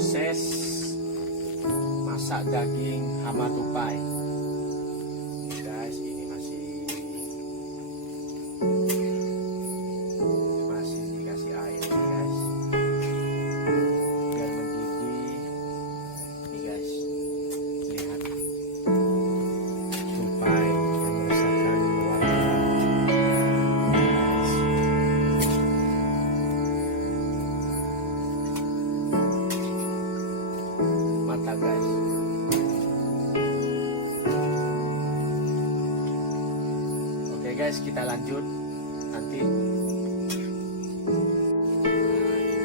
proses masak daging hama tupai. Guys, ini masih dikasih air nih guys, biar mendidih. Nih guys, lihat tupai yang merasakan warna guys. Mata guys. Oke guys, kita lanjut nanti.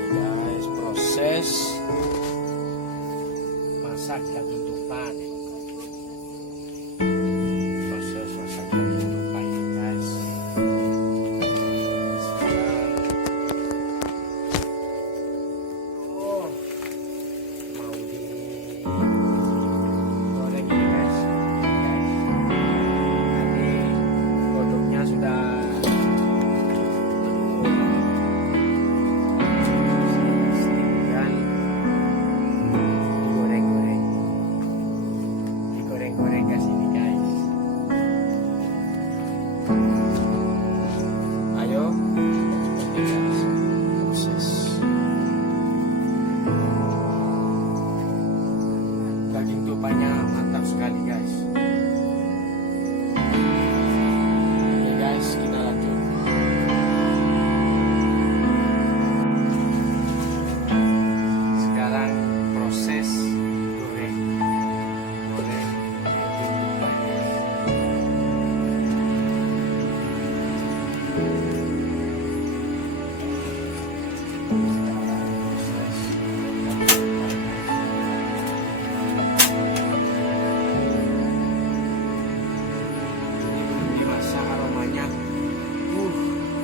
Nah, ini guys proses masak daging tupai. Proses masak daging tupai guys. Sekarang mau digoreng ini guys. Nanti kodoknya sudah dan digoreng ke sini guys. Ayo, ini guys proses daging tupainya mantap sekali guys. Oke guys, kita lanjut. Sekarang proses goreng daging tupai. Sekarang proses dimasak, aromanya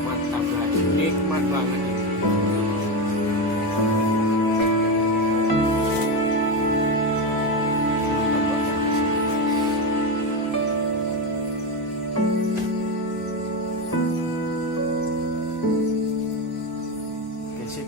mantap guys, nikmat banget ini. Oke, sip.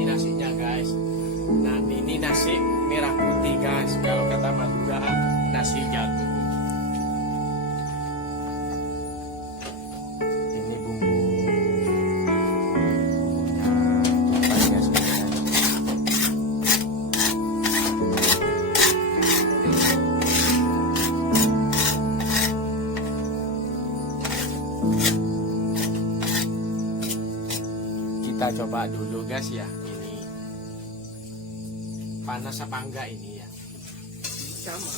Ini nasinya guys. Nah, ini nasi merah putih guys. Kalau kata Madura, nasi jagung. Ini bumbunya tupainya sebenarnya. Kita coba dulu guys ya. Ini panas apa enggak ini ya? Sama.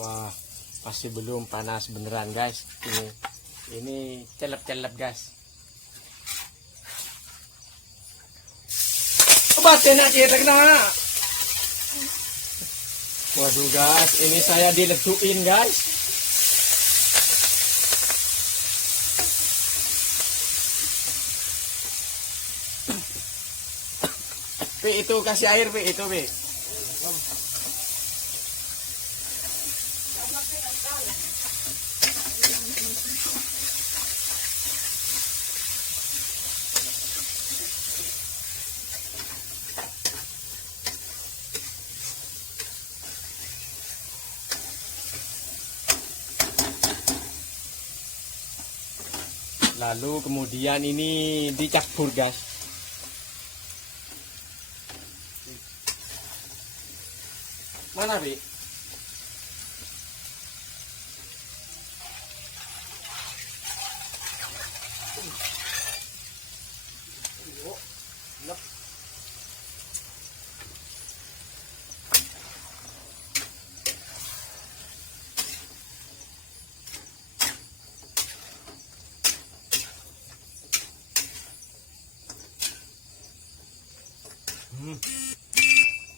Wah, masih belum panas beneran guys. Ini celep-celep guys. Batin aja kena. Waduh guys, ini saya diletuin guys. Pi, itu kasih air Pi, itu Pi. Lalu kemudian ini dicampur guys. Mana Bi?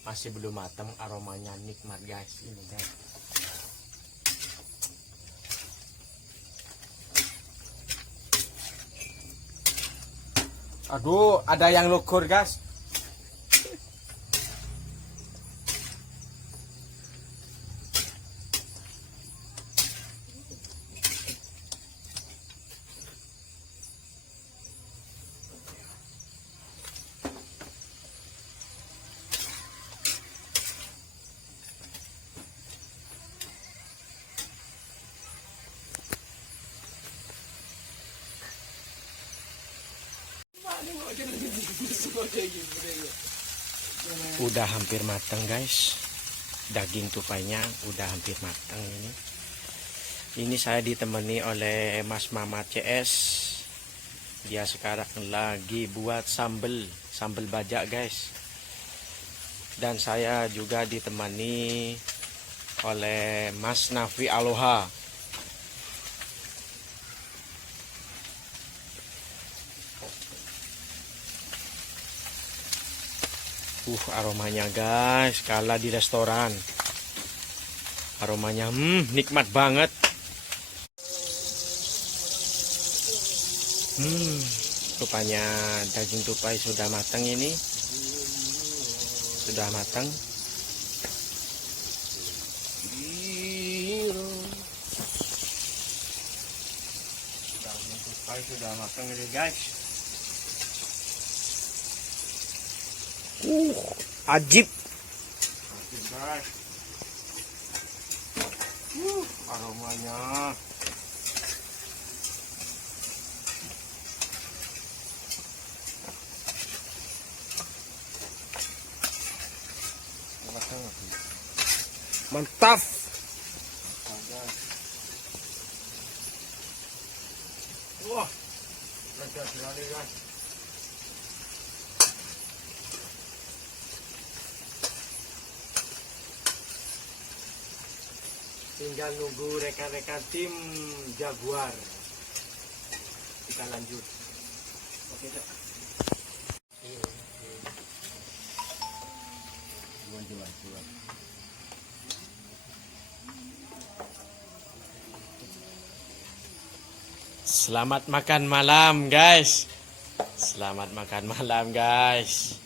Masih belum matang, aromanya nikmat guys. Ini guys. Aduh, ada yang lugur, guys. Udah hampir matang, guys. Daging tupainya udah hampir matang ini. Ini saya ditemani oleh Mas Mama CS. Dia sekarang lagi buat sambal bajak, guys. Dan saya juga ditemani oleh Mas Nafi Aloha. Aromanya, guys, kalah di restoran. Aromanya nikmat banget. Rupanya daging tupai sudah matang ini. Sudah matang. Daging tupai sudah matang ini, guys. Ajib. Guys. Aromanya. Mantap. Wah, lezat sekali, guys. Tinggal nunggu rekan-rekan tim Jaguar. Kita lanjut. Oke, Cak. Jual. Selamat makan malam, guys. Selamat makan malam, guys.